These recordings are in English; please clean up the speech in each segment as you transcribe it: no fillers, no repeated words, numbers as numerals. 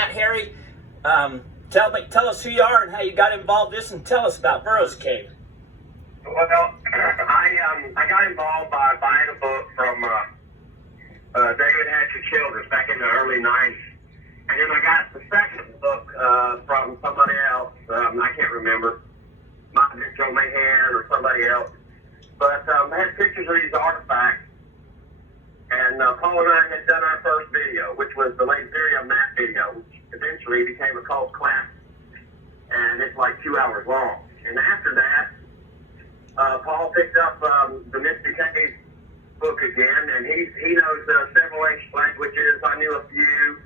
that, Harry. Tell us who you are and how you got involved in this, and tell us about Burrows Cave. Well, I got involved by buying a book from David Hatcher Childress back in the early 90s. And then I got the second book from somebody else. I can't remember. Might have been Joe Mahan or somebody else. But I had pictures of these artifacts. And Paul and I had done our first video, which was the Lake Ethereum map video, which eventually became a cult classic. And it's like 2 hours long. And after that, Paul picked up the Mystic Cave book again, and he knows several ancient languages. I knew a few.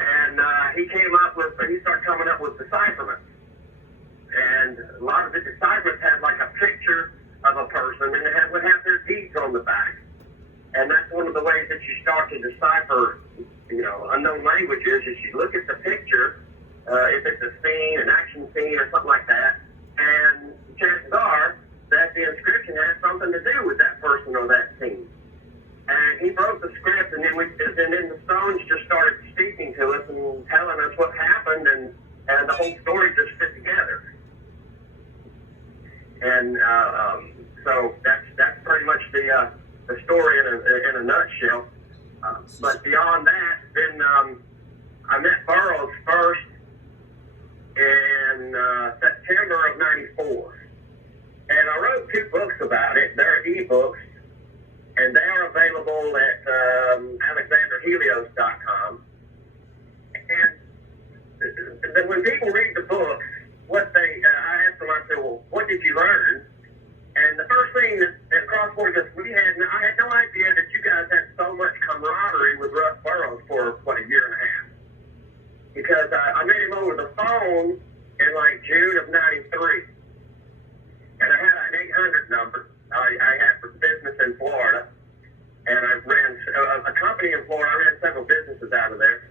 And he started coming up with decipherments. And a lot of the decipherments had like a picture of a person, and they would have their deeds on the back. And that's one of the ways that you start to decipher, unknown languages, is you look at the picture, if it's a scene, an action scene, or something like that, and chances are that the inscription has something to do with that person or that scene. And he broke the script, and then the stones just started speaking to us and telling us what happened, and the whole story just fit together. And so that's pretty much the story in a nutshell. But beyond that, then I met Burrows first in September of '94, and I wrote 2 books about it. They're ebooks. And they are available at alexanderhelios.com. And then when people read the books, I asked them, I said, well, what did you learn? And the first thing that crossed my mind was, I had no idea that you guys had so much camaraderie with Russ Burrows for, a year and a half. Because I met him over the phone in like June of '93. And I had an 800 number. I had for business in Florida, and I ran a company in Florida. I ran several businesses out of there.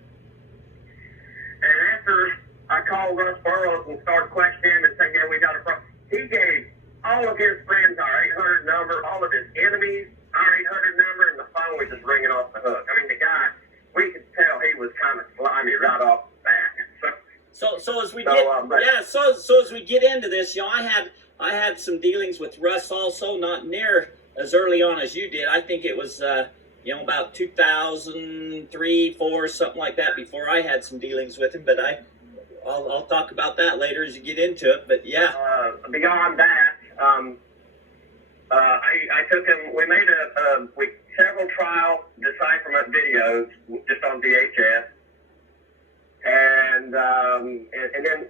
And after I called Russ Burrows and started questioning him and saying, we got a problem, he gave all of his friends our 800 number, all of his enemies our 800 number, and the phone was just ringing off the hook. I mean, the guy, we could tell he was kind of slimy right off the bat. So as we get into this, I had some dealings with Russ also, not near as early on as you did. I think it was, about 2003, 4, something like that, before I had some dealings with him. But I'll talk about that later as you get into it. But yeah. Beyond that, I took him. We made several trial decipherment videos just on VHS, and then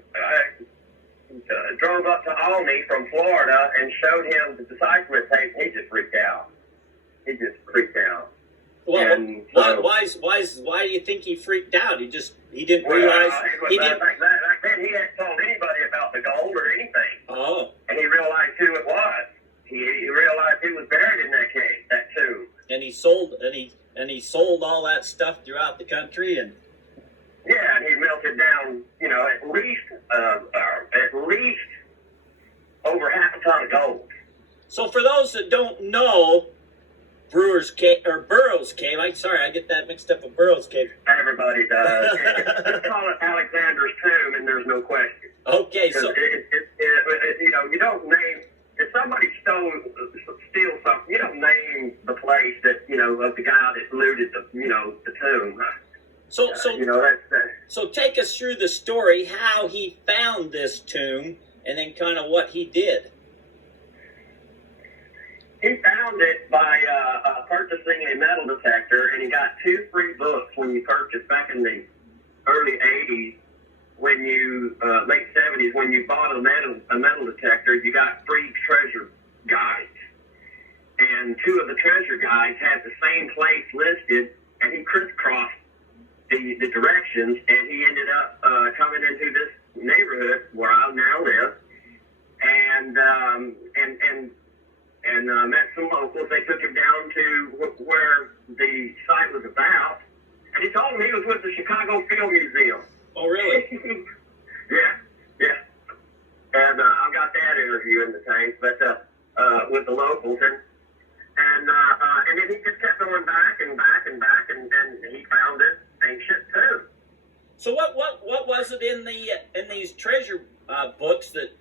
drove up to Albany from Florida and showed him the decipherment tape, and he just freaked out. Well, why do you think he freaked out? He didn't realize. Back then, he hadn't told anybody about the gold or anything. Oh. And he realized who it was. He realized he was buried in that cave, that tomb. And he sold all that stuff throughout the country, and. Yeah, and he melted down, at least over half a ton of gold. So for those that don't know, Burrows Cave, I get that mixed up with Burrows Cave. Everybody does. Just call it Alexander's tomb, and there's no question. Okay, so you don't name, if somebody steals something, you don't name the place that of the guy that looted the tomb. So take us through the story, how he found this tomb, and then kind of what he did. He found it by purchasing a metal detector, and he got 2 free books when you purchased back in the early 80s, late 70s, when you bought a metal detector, you got free treasure guides. And 2 of the treasure guides had the same place listed, and he crisscrossed the directions, and he ended up coming into this neighborhood where I now live, and met some locals. They took him down to where the site was about, and he told me he was with the Chicago Film Museum. Oh, really? Yeah. And I've got that interview in the tank, but with the locals, and then he just kept going back and back and back, and he found this ancient tomb. So what was it in these treasure books that